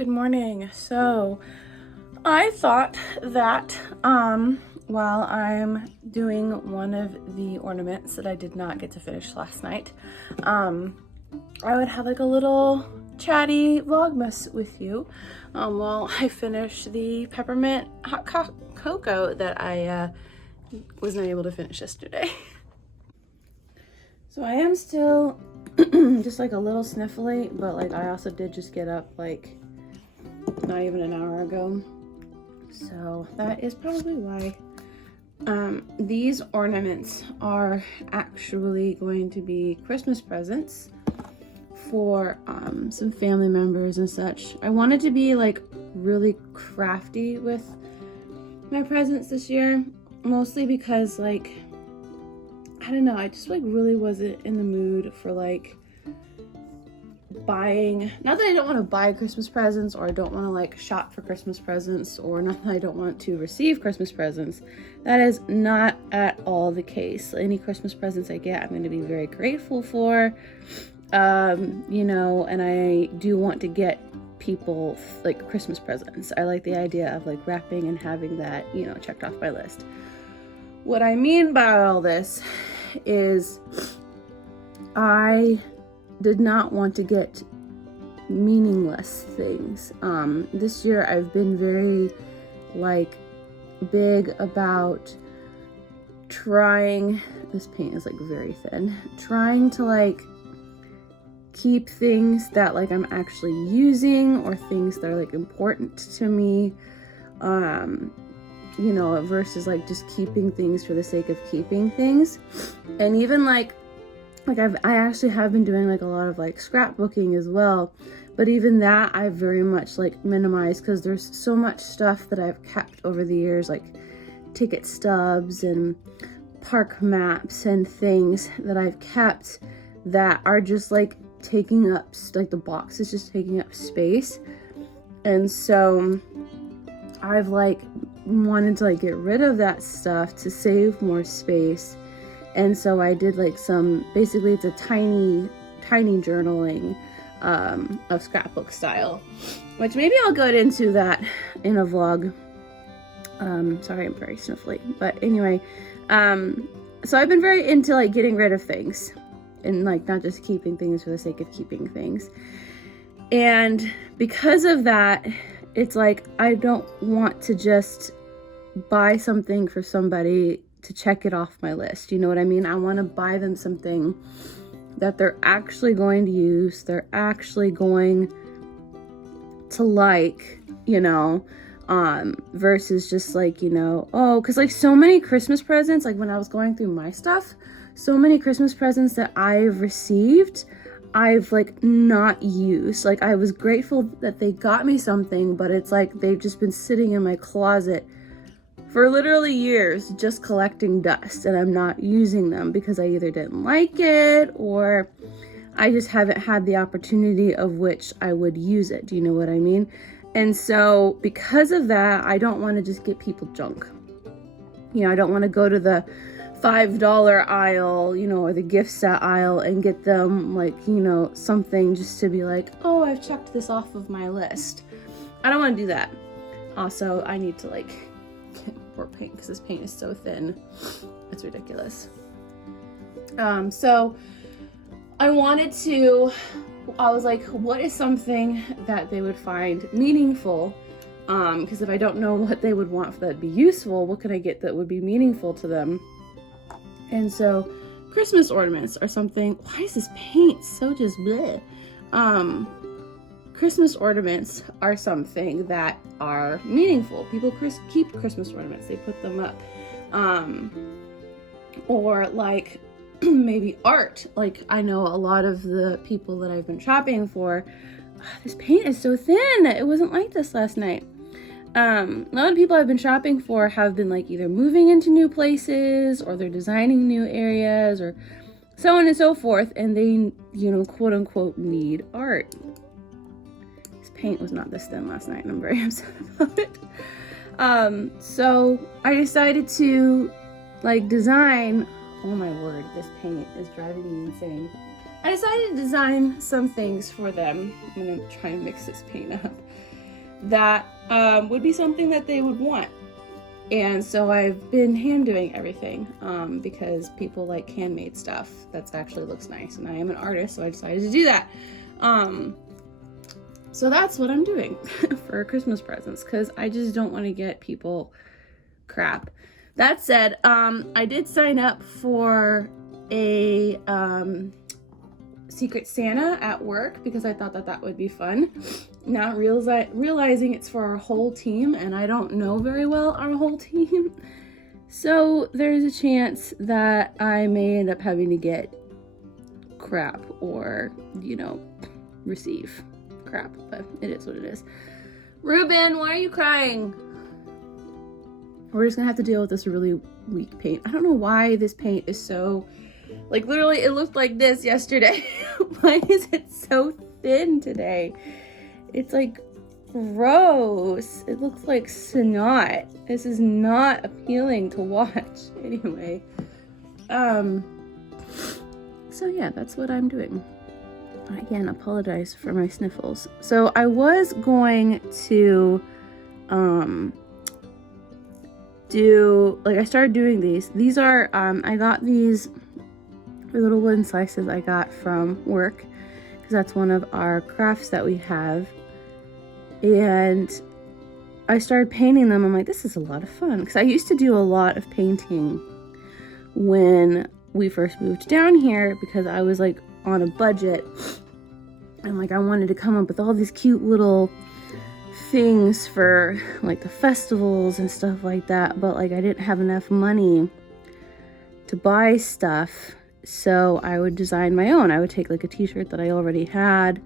Good morning. So I thought that while I'm doing one of the ornaments that I did not get to finish last night, I would have like a little chatty vlogmas with you while I finish the peppermint hot cocoa that I was not able to finish yesterday. So I am still just like a little sniffly, but like I also did just get up like not even an hour ago, so that is probably why. These ornaments are actually going to be Christmas presents for some family members and such. I wanted to be like really crafty with my presents this year, mostly because like I don't know, I just like really wasn't in the mood for like buying, not that I don't want to buy Christmas presents or I don't want to like shop for Christmas presents, or not that I don't want to receive Christmas presents. That is not at all the case. Any Christmas presents I get, I'm going to be very grateful for, you know, and I do want to get people like Christmas presents. I like the idea of like wrapping and having that, you know, checked off my list. What I mean by all this is I did not want to get meaningless things. This year I've been very like big about trying, this paint is like very thin, trying to like keep things that like I'm actually using or things that are like important to me, you know, versus like just keeping things for the sake of keeping things. And even like I actually have been doing like a lot of like scrapbooking as well, but even that I've very much like minimized because there's so much stuff that I've kept over the years, like ticket stubs and park maps and things that I've kept that are just like taking up, like the box is just taking up space. And so I've like wanted to like get rid of that stuff to save more space. And so I did like some, basically it's a tiny journaling of scrapbook style, which maybe I'll go into that in a vlog. Sorry, I'm very sniffly, but anyway, so I've been very into like getting rid of things and like not just keeping things for the sake of keeping things. And because of that, it's like I don't want to just buy something for somebody to check it off my list. You know what I mean? I want to buy them something that they're actually going to use, they're actually going to like, you know, versus just like, you know, oh, because like so many Christmas presents, like when I was going through my stuff, so many Christmas presents that I've received, I've like not used. Like I was grateful that they got me something, but it's like they've just been sitting in my closet for literally years just collecting dust, and I'm not using them because I either didn't like it or I just haven't had the opportunity of which I would use it. Do you know what I mean? And so because of that, I don't want to just get people junk. You know, I don't want to go to the $5 aisle, you know, or the gift set aisle and get them like, you know, something just to be like, oh, I've checked this off of my list. I don't want to do that. Also, I need to like get more paint because this paint is so thin. It's ridiculous. So I was like, what is something that they would find meaningful? Because if I don't know what they would want for that to be useful, what can I get that would be meaningful to them? And so Christmas ornaments are something. Why is this paint so just bleh? Christmas ornaments are something that are meaningful. People keep Christmas ornaments, they put them up. Or like maybe art. Like I know a lot of the people that I've been shopping for, this paint is so thin. It wasn't like this last night. A lot of people I've been shopping for have been like either moving into new places or they're designing new areas or so on and so forth, and they, you know, quote unquote need art. This paint was not this thin last night and I'm very upset about it. So I decided to like design, oh my word, this paint is driving me insane. I decided to design some things for them. I'm gonna try and mix this paint up. That would be something that they would want. And so I've been hand doing everything because people like handmade stuff that actually looks nice. And I am an artist, so I decided to do that. So that's what I'm doing for Christmas presents because I just don't want to get people crap. That said, I did sign up for a Secret Santa at work because I thought that that would be fun. Not realizing it's for our whole team, and I don't know very well our whole team. So there's a chance that I may end up having to get crap or, you know, receive crap, but it is what it is. Ruben, why are you crying? We're just gonna have to deal with this really weak paint. I don't know why this paint is so, like, literally it looked like this yesterday. Why is it so thin today? It's like gross. It looks like snot. This is not appealing to watch. Anyway, so yeah, that's what I'm doing. Again, apologize for my sniffles. So I was going to I started doing these. These are I got these little wooden slices I got from work because that's one of our crafts that we have. And I started painting them. I'm like, this is a lot of fun because I used to do a lot of painting when we first moved down here because I was like on a budget and like I wanted to come up with all these cute little things for like the festivals and stuff like that, but like I didn't have enough money to buy stuff, so I would design my own. I would take like a t-shirt that I already had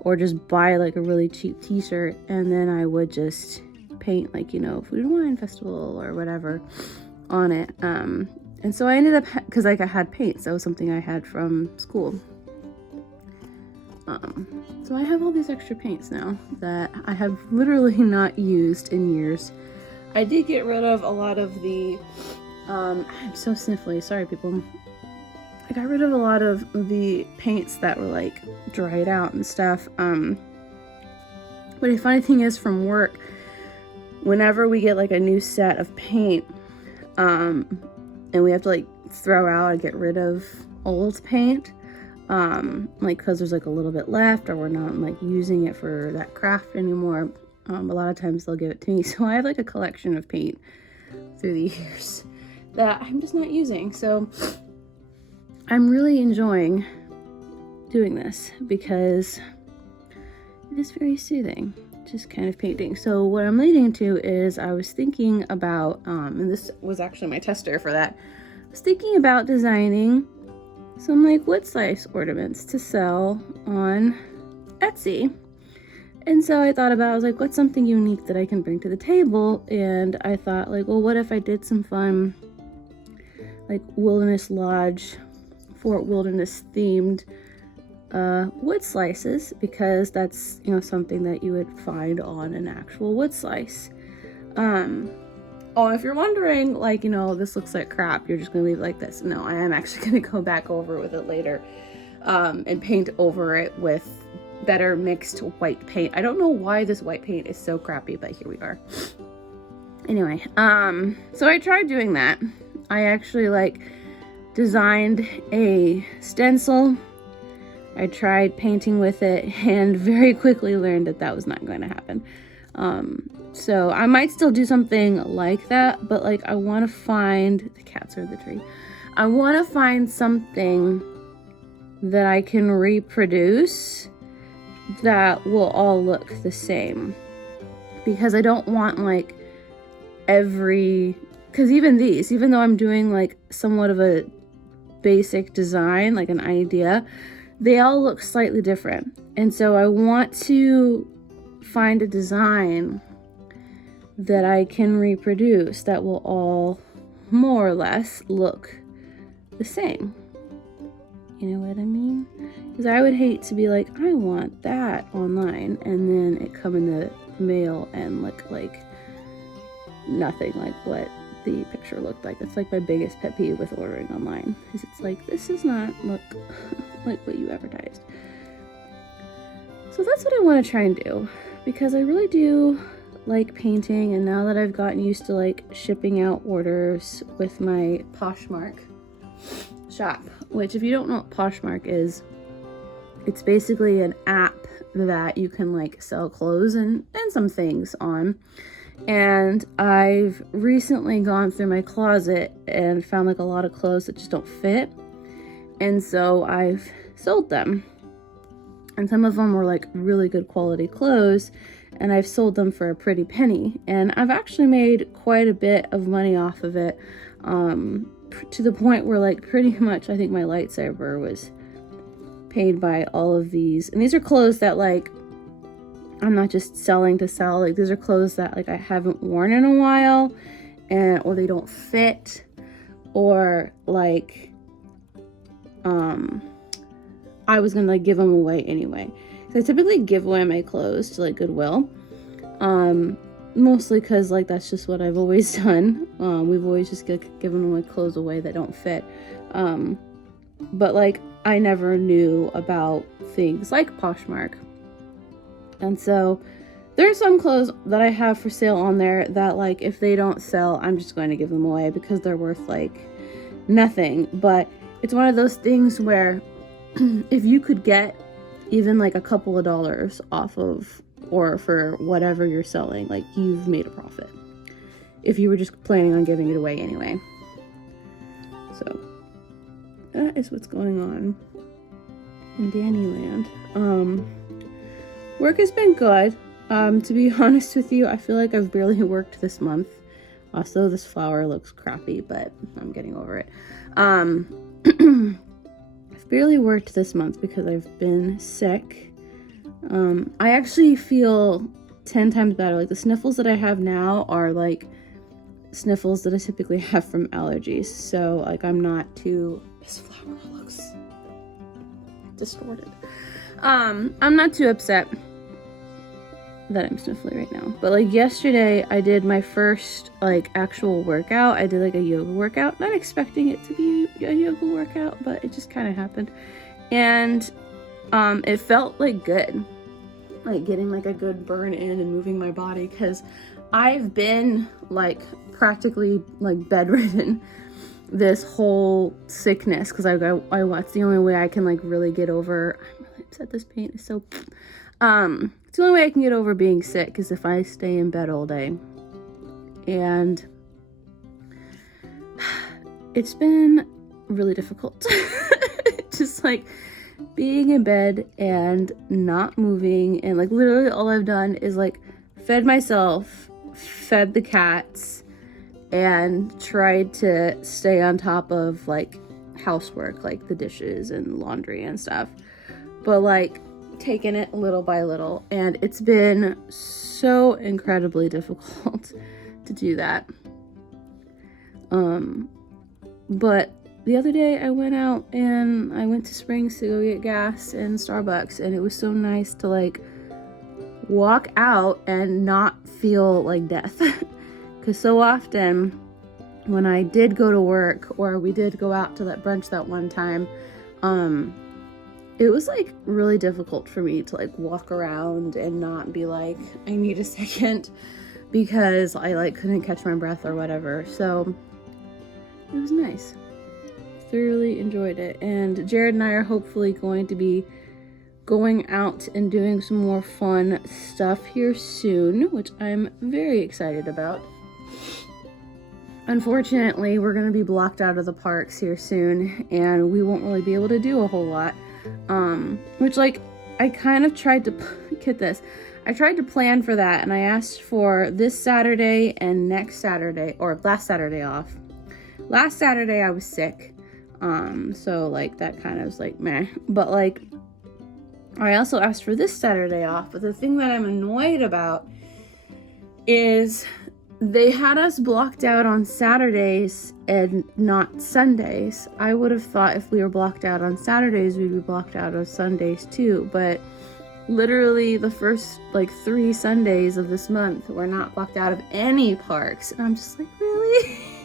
or just buy like a really cheap t-shirt and then I would just paint like, you know, Food and Wine Festival or whatever on it. And so I ended up, because like I had paints, that was something I had from school. So I have all these extra paints now that I have literally not used in years. I did get rid of a lot of the, I'm so sniffly, sorry people. I got rid of a lot of the paints that were like dried out and stuff. But the funny thing is from work, whenever we get like a new set of paint, and we have to like throw out and get rid of old paint, like because there's like a little bit left or we're not like using it for that craft anymore, a lot of times they'll give it to me. So I have like a collection of paint through the years that I'm just not using. So I'm really enjoying doing this because it is very soothing, just kind of painting. So what I'm leading to is I was thinking about, and this was actually my tester for that, I was thinking about designing some like wood slice ornaments to sell on Etsy. And so I thought about, I was like, what's something unique that I can bring to the table? And I thought like, well, what if I did some fun like Wilderness Lodge, Fort Wilderness themed wood slices, because that's, you know, something that you would find on an actual wood slice. Oh, if you're wondering, like, you know, this looks like crap, you're just gonna leave it like this. No, I am actually gonna go back over with it later and paint over it with better mixed white paint. I don't know why this white paint is so crappy, but here we are. Anyway, so I tried doing that. I actually like designed a stencil. I tried painting with it and very quickly learned that that was not going to happen. So I might still do something like that, but like I want to find, the cats are in the tree. I want to find something that I can reproduce that will all look the same, because I don't want like because even these, even though I'm doing like somewhat of a basic design, like an idea, they all look slightly different. And so I want to find a design that I can reproduce that will all more or less look the same. You know what I mean? Because I would hate to be like, I want that online, and then it come in the mail and look like nothing like what the picture looked like. That's like my biggest pet peeve with ordering online, is it's like, this does not look like what you advertised. So that's what I want to try and do, because I really do like painting, and now that I've gotten used to like shipping out orders with my Poshmark shop, which if you don't know what Poshmark is, it's basically an app that you can like sell clothes and some things on. And I've recently gone through my closet and found like a lot of clothes that just don't fit, and so I've sold them. And some of them were like really good quality clothes, and I've sold them for a pretty penny, and I've actually made quite a bit of money off of it, to the point where like pretty much I think my lightsaber was paid by all of these. And these are clothes that like I'm not just selling to sell, like these are clothes that like I haven't worn in a while, or they don't fit, or like I was gonna like give them away anyway. So I typically give away my clothes to like Goodwill, mostly because like that's just what I've always done. We've always just given my clothes away that don't fit, but like I never knew about things like Poshmark. And so there's some clothes that I have for sale on there that like if they don't sell, I'm just going to give them away because they're worth like nothing. But it's one of those things where if you could get even like a couple of dollars off of, or for whatever you're selling, like you've made a profit if you were just planning on giving it away anyway. So that is what's going on in Dannyland. Work has been good. To be honest with you, I feel like I've barely worked this month. Also, this flower looks crappy, but I'm getting over it. I've barely worked this month because I've been sick. I actually feel 10 times better. Like the sniffles that I have now are like sniffles that I typically have from allergies. So like I'm not too, this flower looks distorted. I'm not too upset that I'm sniffly right now. But like yesterday I did my first like actual workout. I did like a yoga workout, not expecting it to be a yoga workout, but it just kind of happened. And it felt like good, like getting like a good burn in and moving my body, because I've been like practically like bedridden this whole sickness, because I it's the only way I can like really get over. I'm really upset this paint is so it's the only way I can get over being sick is if I stay in bed all day. And it's been really difficult. Just like being in bed and not moving, and like literally all I've done is like fed myself, fed the cats, and tried to stay on top of like housework, like the dishes and laundry and stuff. But like taking it little by little, and it's been so incredibly difficult to do that. But the other day I went out and I went to Springs to go get gas in Starbucks, and it was so nice to like walk out and not feel like death. Because so often when I did go to work, or we did go out to that brunch that one time, it was like really difficult for me to like walk around and not be like, I need a second, because I like couldn't catch my breath or whatever. So it was nice. Thoroughly enjoyed it. And Jared and I are hopefully going to be going out and doing some more fun stuff here soon, which I'm very excited about. Unfortunately, we're going to be blocked out of the parks here soon, and we won't really be able to do a whole lot. Which like I kind of tried to get this. I tried to plan for that, and I asked for this Saturday and next Saturday, or last Saturday off. Last Saturday I was sick. So like that kind of was like meh. But like I also asked for this Saturday off, but the thing that I'm annoyed about is they had us blocked out on Saturdays and not Sundays. I would have thought if we were blocked out on Saturdays, we'd be blocked out on Sundays too. But literally the first like 3 Sundays of this month, we're not blocked out of any parks. And I'm just like, really?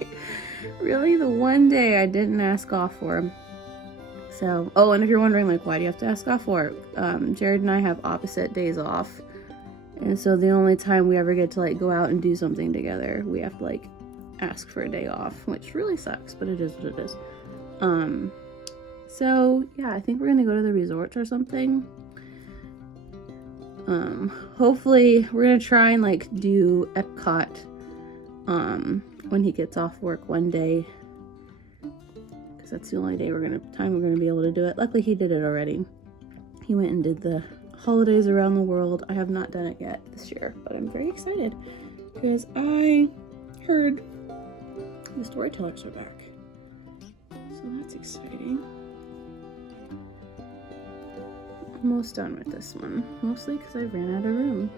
Really, the one day I didn't ask off for. So, oh, and if you're wondering, like, why do you have to ask off for? Jared and I have opposite days off. And so the only time we ever get to, like, go out and do something together, we have to, like, ask for a day off, which really sucks, but it is what it is. So, yeah, I think we're gonna go to the resort or something. Hopefully, we're gonna try and, like, do Epcot, when he gets off work one day. Because that's the only day we're gonna be able to do it. Luckily, he did it already. He went and did the holidays around the world. I have not done it yet this year, but I'm very excited because I heard the storytellers are back, so that's exciting. Almost done with this one, mostly because I ran out of room.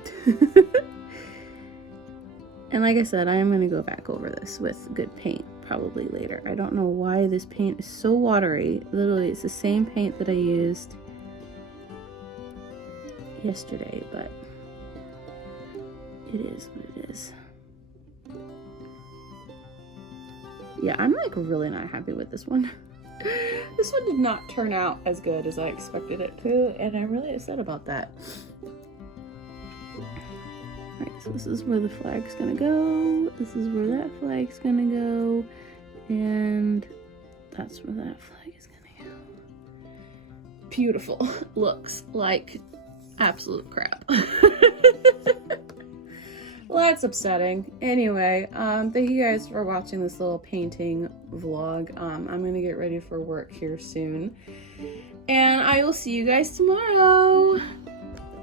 And like I said, I am going to go back over this with good paint probably later. I don't know why this paint is so watery. Literally, it's the same paint that I used yesterday, but it is what it is. Yeah, I'm like really not happy with this one. This one did not turn out as good as I expected it to, and I'm really upset about that. Alright, so this is where the flag's gonna go, this is where that flag's gonna go, and that's where that flag is gonna go. Beautiful. Looks like absolute crap. Well, that's upsetting. Anyway, thank you guys for watching this little painting vlog. I'm gonna get ready for work here soon, and I will see you guys tomorrow.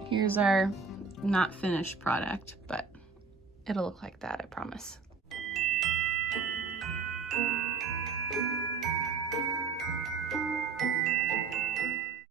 Here's our not finished product, but it'll look like that, I promise.